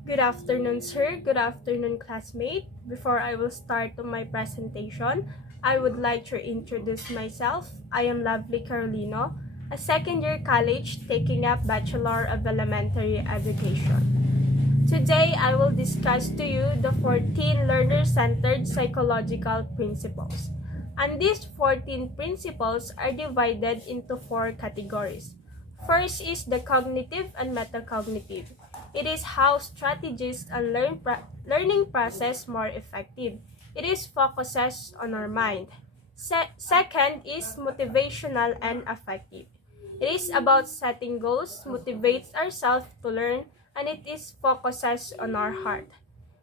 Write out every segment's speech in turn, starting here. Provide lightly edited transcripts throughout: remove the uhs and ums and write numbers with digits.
Good afternoon, sir. Good afternoon, classmate. Before I will start on my presentation, I would like to introduce myself. I am Lovely Carolino, a second-year college taking up Bachelor of Elementary Education. Today, I will discuss to you the 14 learner-centered psychological principles. And these 14 principles are divided into 4 categories. First is the cognitive and metacognitive. It is how strategies and learning process more effective. It is focuses on our mind. Second is motivational and affective. It is about setting goals, motivates ourselves to learn, and it is focuses on our heart.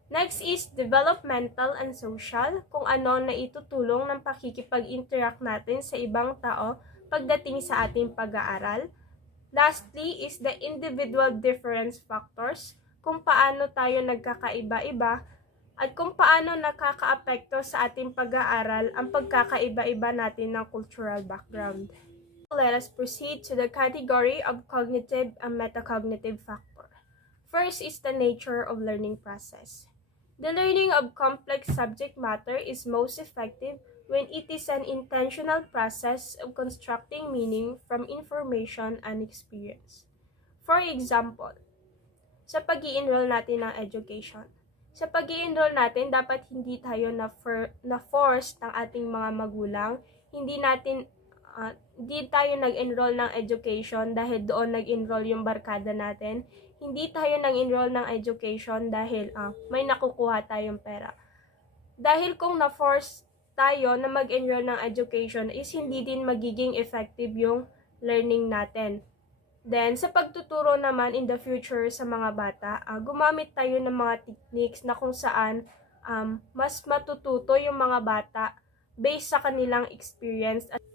Next is developmental and social, kung ano na itutulong ng pakikipag-interact natin sa ibang tao pagdating sa ating pag-aaral. Lastly is the individual difference factors, kung paano tayo nagkakaiba-iba at kung paano nakakaapekto sa ating pag-aaral ang pagkakaiba-iba natin ng cultural background. Let us proceed to the category of cognitive and metacognitive factor. First is the nature of learning process. The learning of complex subject matter is most effective when it is an intentional process of constructing meaning from information and experience. For example, sa pag-i-enroll natin ng education. Sa pag-i-enroll natin, dapat hindi tayo na-force ng ating mga magulang. Hindi tayo nag-enroll ng education dahil doon nag-enroll yung barkada natin. Hindi tayo nag-enroll ng education dahil may nakukuha tayong pera. Dahil kung na-force tayo na mag-enroll ng education is hindi din magiging effective yung learning natin. Then, sa pagtuturo naman in the future sa mga bata, gumamit tayo ng mga techniques na kung saan mas matututo yung mga bata based sa kanilang experience. At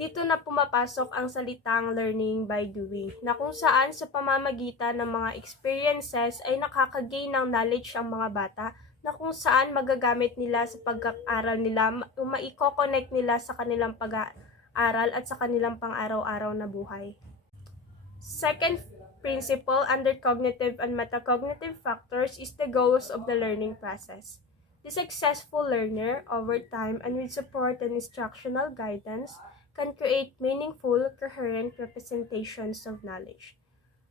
dito na pumapasok ang salitang learning by doing, na kung saan sa pamamagitan ng mga experiences ay nakakagain ng knowledge ang mga bata na kung saan magagamit nila sa pag-aaral nila, maiko-connect nila sa kanilang pag-aaral at sa kanilang pang-araw-araw na buhay. Second principle under cognitive and metacognitive factors is the goals of the learning process. The successful learner, over time and with support and instructional guidance, can create meaningful, coherent representations of knowledge.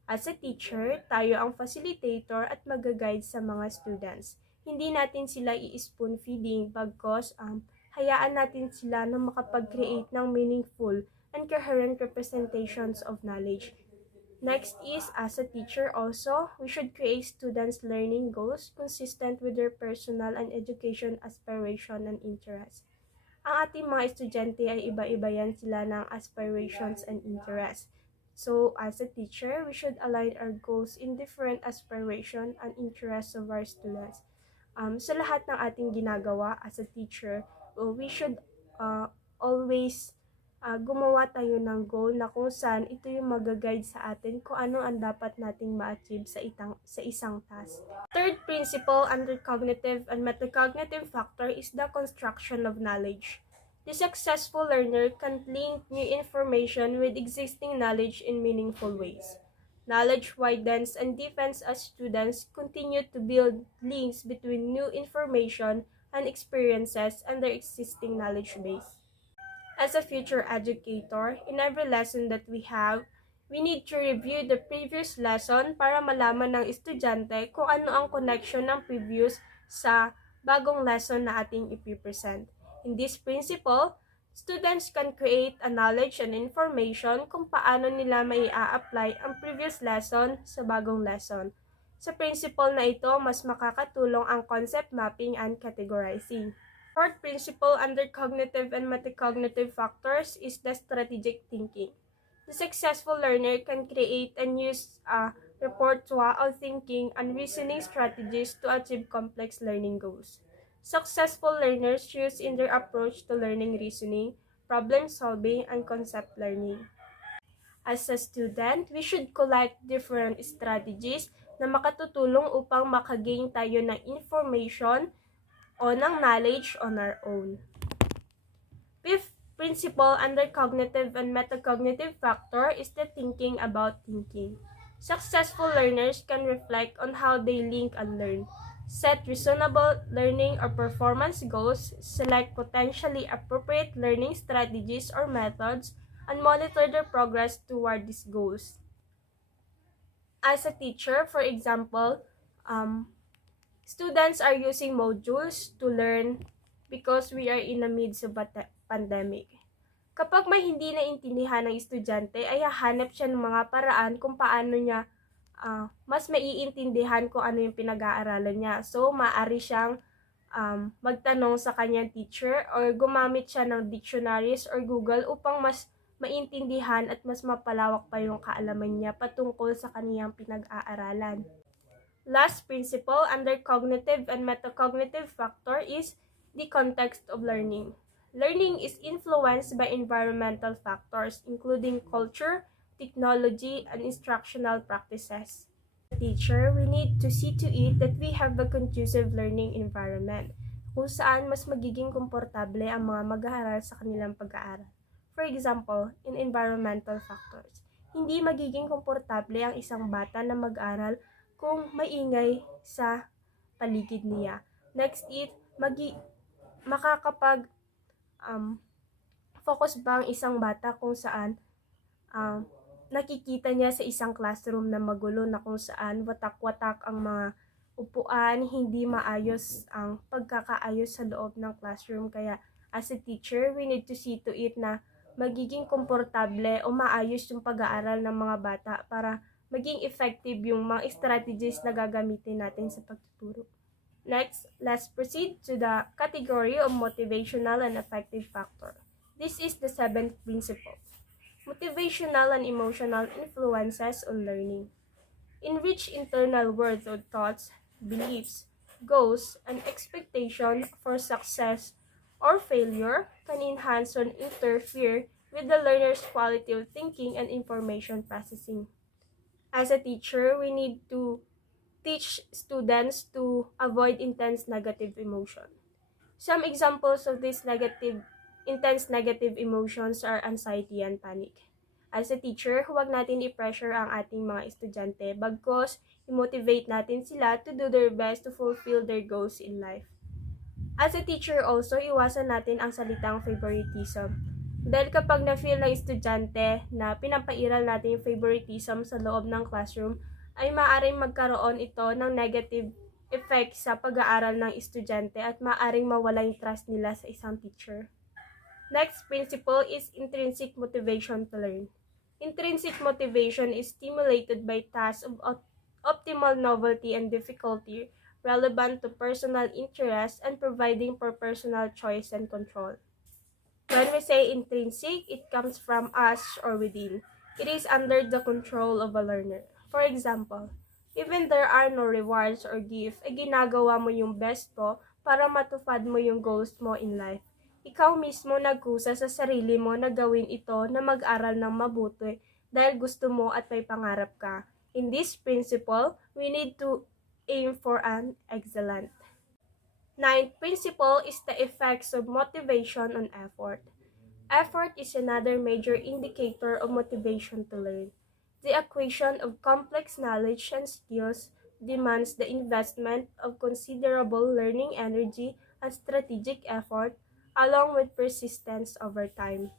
As a teacher, tayo ang facilitator at mag-guide sa mga students. Hindi natin sila i-spoon feeding bagkos hayaan natin sila na makapag-create ng meaningful and coherent representations of knowledge. Next is, as a teacher also, we should create students' learning goals consistent with their personal and education aspiration and interest. Ang ating mga estudyante ay iba-iba yan sila ng aspirations and interests. So, as a teacher, we should align our goals in different aspiration and interests of our students. Sa lahat ng ating ginagawa as a teacher, we should always gumawa tayo ng goal na kung saan ito yung mag-guide sa atin kung ano ang dapat nating ma-achieve sa isang task. Third principle under cognitive and metacognitive factor is the construction of knowledge. The successful learner can link new information with existing knowledge in meaningful ways. Knowledge widens and deepens as students continue to build links between new information and experiences and their existing knowledge base. As a future educator, in every lesson that we have, we need to review the previous lesson para malaman ng estudyante kung ano ang connection ng previous sa bagong lesson na ating ipipresent. In this principle, students can create a knowledge and information kung paano nila mai-apply ang previous lesson sa bagong lesson. Sa principle na ito, mas makakatulong ang concept mapping and categorizing. Fourth principle under cognitive and metacognitive factors is the strategic thinking. The successful learner can create and use a repertoire of thinking and reasoning strategies to achieve complex learning goals. Successful learners use in their approach to learning reasoning, problem solving, and concept learning. As a student, we should collect different strategies na makatutulong upang makagain tayo ng information o ng knowledge on our own. Fifth principle under cognitive and metacognitive factor is the thinking about thinking. Successful learners can reflect on how they link and learn, set reasonable learning or performance goals, select potentially appropriate learning strategies or methods, and monitor their progress toward these goals. As a teacher, for example, students are using modules to learn because we are in the midst of a pandemic. Kapag may hindi naintindihan ng estudyante, ay hahanap siya ng mga paraan kung paano niya mas maiintindihan kung ano yung pinag-aaralan niya. So, maaari siyang magtanong sa kanyang teacher or gumamit siya ng dictionaries or Google upang mas maintindihan at mas mapalawak pa yung kaalaman niya patungkol sa kaniyang pinag-aaralan. Last principle under cognitive and metacognitive factor is the context of learning. Learning is influenced by environmental factors including culture, technology, and instructional practices. Teacher, we need to see to it that we have a conducive learning environment kung saan mas magiging komportable ang mga mag-aaral sa kanilang pag-aaral. For example, in environmental factors, hindi magiging komportable ang isang bata na mag-aral kung maingay sa paligid niya. Next is, makakapag focus ba ang isang bata kung saan nakikita niya sa isang classroom na magulo na kung saan watak-watak ang mga upuan, hindi maayos ang pagkakaayos sa loob ng classroom. Kaya as a teacher, we need to see to it na magiging komportable o maayos yung pag-aaral ng mga bata para maging effective yung mga strategies na gagamitin natin sa pagtuturo. Next, let's proceed to the category of motivational and affective factor. This is the seventh principle. Motivational and emotional influences on learning. Enrich internal words or thoughts, beliefs, goals, and expectation for success or failure can enhance or interfere with the learner's quality of thinking and information processing. As a teacher, we need to teach students to avoid intense negative emotion. Some examples of these intense negative emotions are anxiety and panic. As a teacher, huwag natin i-pressure ang ating mga estudyante bagkus i-motivate natin sila to do their best to fulfill their goals in life. As a teacher also, iwasan natin ang salitang favoritism. Dahil kapag na-feel ng estudyante na pinapairal natin yung favoritism sa loob ng classroom, ay maaaring magkaroon ito ng negative effect sa pag-aaral ng estudyante at maaaring mawala yung trust nila sa isang teacher. Next principle is intrinsic motivation to learn. Intrinsic motivation is stimulated by tasks of optimal novelty and difficulty relevant to personal interest and providing for personal choice and control. When we say intrinsic, it comes from us or within. It is under the control of a learner. For example, even there are no rewards or gifts, ay ginagawa mo yung best mo para matupad mo yung goals mo in life. Ikaw mismo nagkusa sa sarili mo na gawin ito na mag-aral ng mabuti dahil gusto mo at may pangarap ka. In this principle, we need to aim for an excellent. Ninth principle is the effects of motivation on effort. Effort is another major indicator of motivation to learn. The acquisition of complex knowledge and skills demands the investment of considerable learning energy and strategic effort along with persistence over time.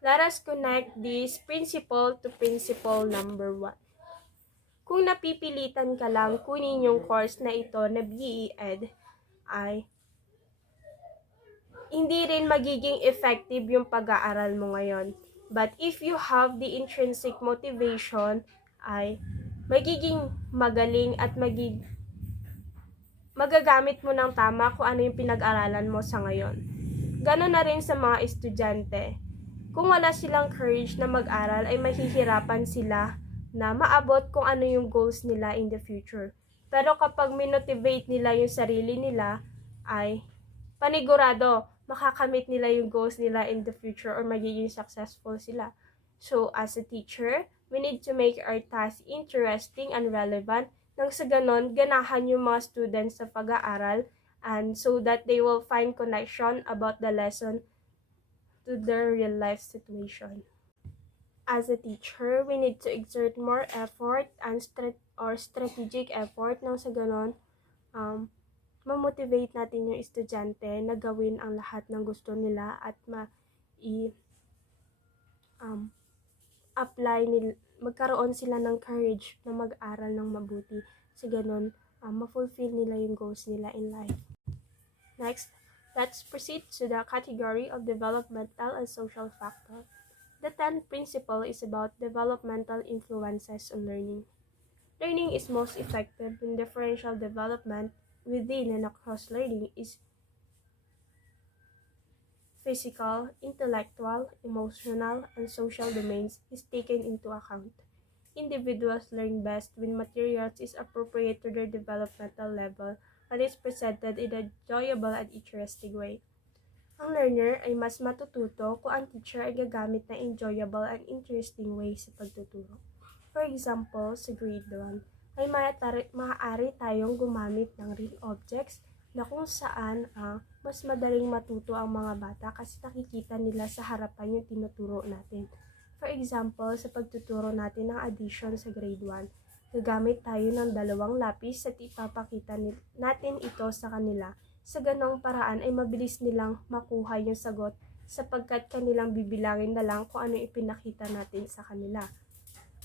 Let us connect this principle to principle number 1. Kung napipilitan ka lang kunin yung course na ito na BE-Ed, ay hindi rin magiging effective yung pag-aaral mo ngayon. But if you have the intrinsic motivation, ay magiging magaling at magagamit mo ng tama kung ano yung pinag-aralan mo sa ngayon. Ganon na rin sa mga estudyante. Kung wala silang courage na mag-aral, ay mahihirapan sila na maabot kung ano yung goals nila in the future. Pero kapag minotivate nila yung sarili nila, ay panigurado, makakamit nila yung goals nila in the future or magiging successful sila. So, as a teacher, we need to make our task interesting and relevant nang sa ganon, ganahan yung mga students sa pag-aaral and so that they will find connection about the lesson to their real life situation. As a teacher, we need to exert more effort and strategic effort nang sa ganon, ma-motivate natin yung estudyante na gawin ang lahat ng gusto nila at magkaroon sila ng courage na mag-aral ng mabuti. Sa ganon, ma-fulfill nila yung goals nila in life. Next, let's proceed to the category of developmental and social factor. The 10th principle is about developmental influences on learning. Learning is most effective when differential development within and across learning is physical, intellectual, emotional, and social domains is taken into account. Individuals learn best when materials is appropriate to their developmental level and is presented in a enjoyable and interesting way. Ang learner ay mas matututo kung ang teacher ay gagamit na enjoyable and interesting way sa pagtuturo. For example, sa grade 1, ay maaari tayong gumamit ng real objects na kung saan mas madaling matuto ang mga bata kasi nakikita nila sa harapan yung tinuturo natin. For example, sa pagtuturo natin ng addition sa grade 1, gagamit tayo ng 2 lapis at ipapakita natin ito sa kanila. Sa ganong paraan ay mabilis nilang makuha yung sagot sapagkat kanilang bibilangin na lang kung ano ipinakita natin sa kanila.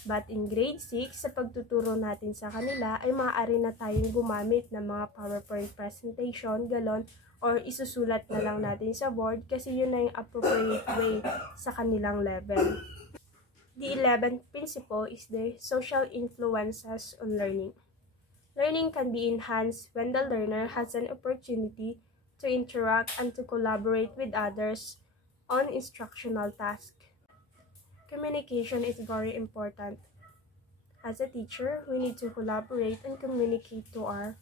But in grade 6, sa pagtuturo natin sa kanila ay maaari na tayong gumamit ng mga PowerPoint presentation, galon, or isusulat na lang natin sa board kasi yun na yung appropriate way sa kanilang level. The 11th principle is the social influences on learning. Learning can be enhanced when the learner has an opportunity to interact and to collaborate with others on instructional tasks. Communication is very important. As a teacher, we need to collaborate and communicate to our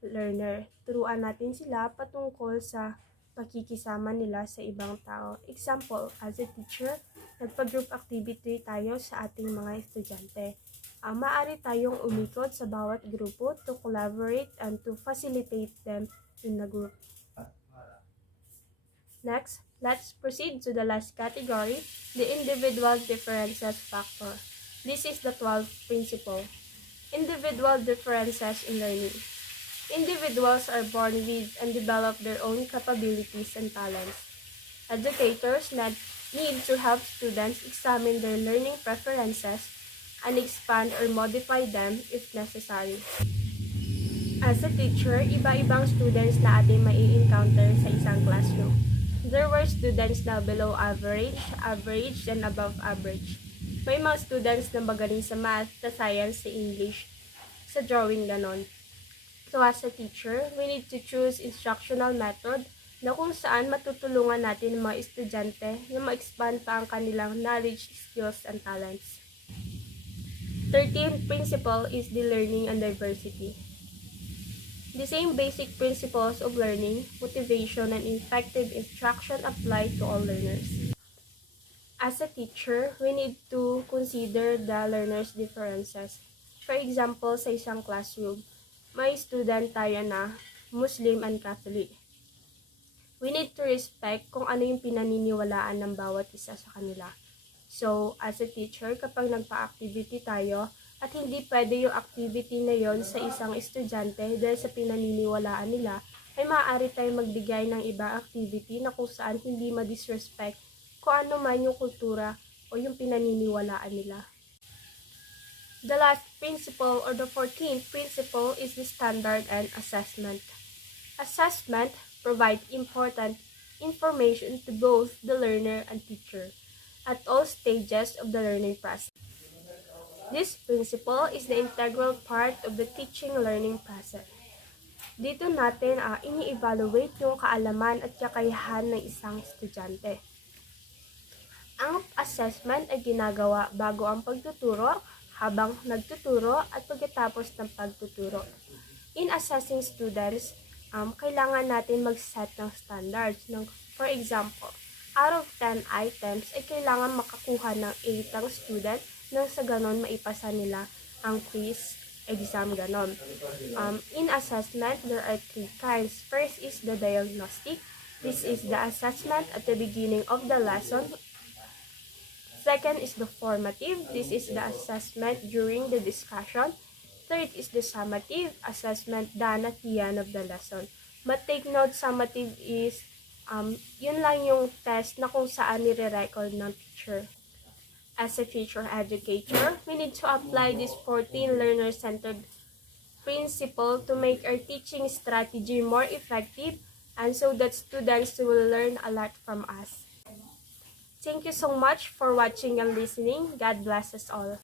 learner. Turuan natin sila patungkol sa pakikisama nila sa ibang tao. Example, as a teacher, nagpa-group activity tayo sa ating mga estudyante. Maaari tayong umikot sa bawat grupo to collaborate and to facilitate them in the group. Next, let's proceed to the last category, the individual differences factor. This is the 12th principle. Individual differences in learning. Individuals are born with and develop their own capabilities and talents. Educators need to help students examine their learning preferences and expand or modify them if necessary. As a teacher, iba-ibang students na ating mai-encounter sa isang classroom. There were students na below average, average, and above average. May mga students na magaling sa math, sa science, sa English, sa drawing, ganon. So as a teacher, we need to choose instructional method na kung saan matutulungan natin ang mga estudyante na ma-expand pa ang kanilang knowledge, skills, and talents. 13th principle is the learning and diversity. The same basic principles of learning, motivation, and effective instruction apply to all learners. As a teacher, we need to consider the learners' differences. For example, sa isang classroom, may student tayo na Muslim and Catholic. We need to respect kung ano yung pinaniniwalaan ng bawat isa sa kanila. So, as a teacher, kapag nagpa-activity tayo at hindi pwede yung activity na yon sa isang estudyante dahil sa pinaniniwalaan nila, ay maaari tayong magbigay ng iba activity na kung saan hindi ma-disrespect kung ano man yung kultura o yung pinaniniwalaan nila. The last principle or the 14th principle is the standard and assessment. Assessment provides important information to both the learner and teacher at all stages of the learning process. This principle is the integral part of the teaching-learning process. Dito natin ini-evaluate yung kaalaman at kakayahan ng isang estudyante. Ang assessment ay ginagawa bago ang pagtuturo, habang nagtuturo at pagkatapos ng pagtuturo. In assessing students, kailangan natin mag-set ng standards. For example, out of 10 items ay kailangan makakuha ng 8 ang student nang sa ganon maipasa nila ang quiz, exam, ganon. In assessment, there are 3 kinds. First is the diagnostic. This is the assessment at the beginning of the lesson. Second is the formative. This is the assessment during the discussion. Third is the summative assessment done at the end of the lesson. But take note, summative is yun lang yung test na kung saan nire-record ng teacher. As a teacher educator, we need to apply this 14 learner-centered principle to make our teaching strategy more effective and so that students will learn a lot from us. Thank you so much for watching and listening. God bless us all.